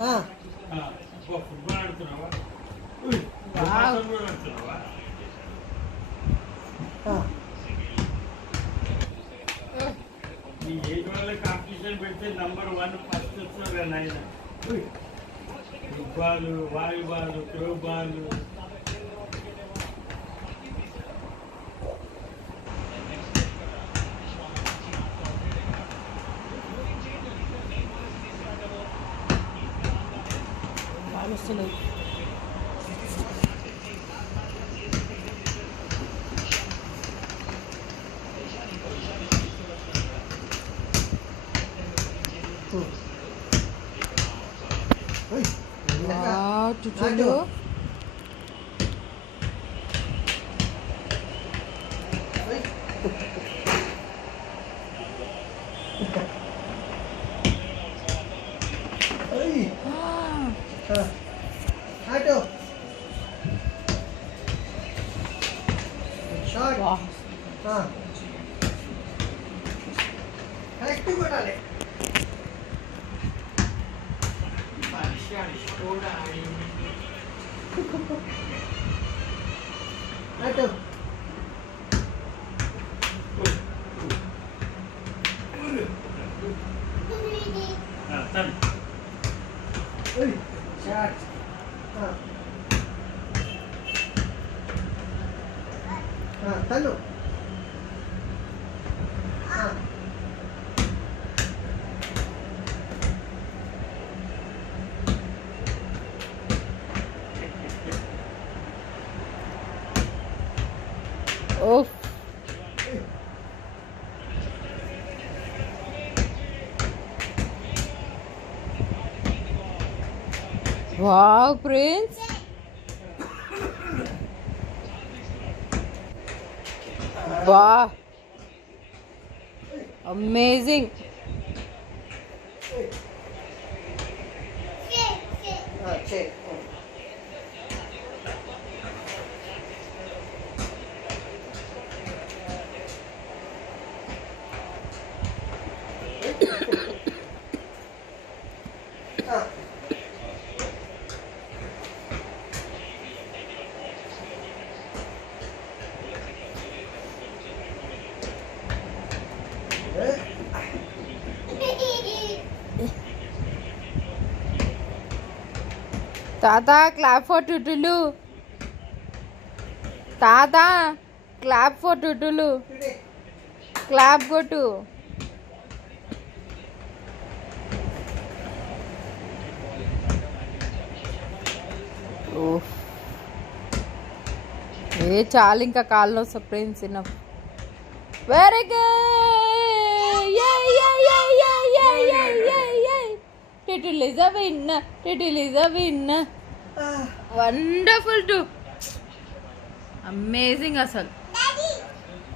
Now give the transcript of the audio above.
Football ఆడుతున్నావా? ఆడుతున్నావా? ఈ age వాళ్ళ competition పెడితే నంబర్ 1 ఫస్ట్ వస్తున్నారు నాయన. Football, volleyball, throw ball. వస్తున్నాయి. చూడు తను ఓ వావ్ ప్రిన్స్, వా అమేజింగ్. తాత క్లాప్ ఫర్ టుటులు, తాత క్లాప్ ఫర్ టుటులు, క్లాప్ కొట్టు. ఏ చాలు ఇంకా కాళ్ళు prince enough. Very good, title is a winner, title is a winner. Wonderful to amazing అసలు.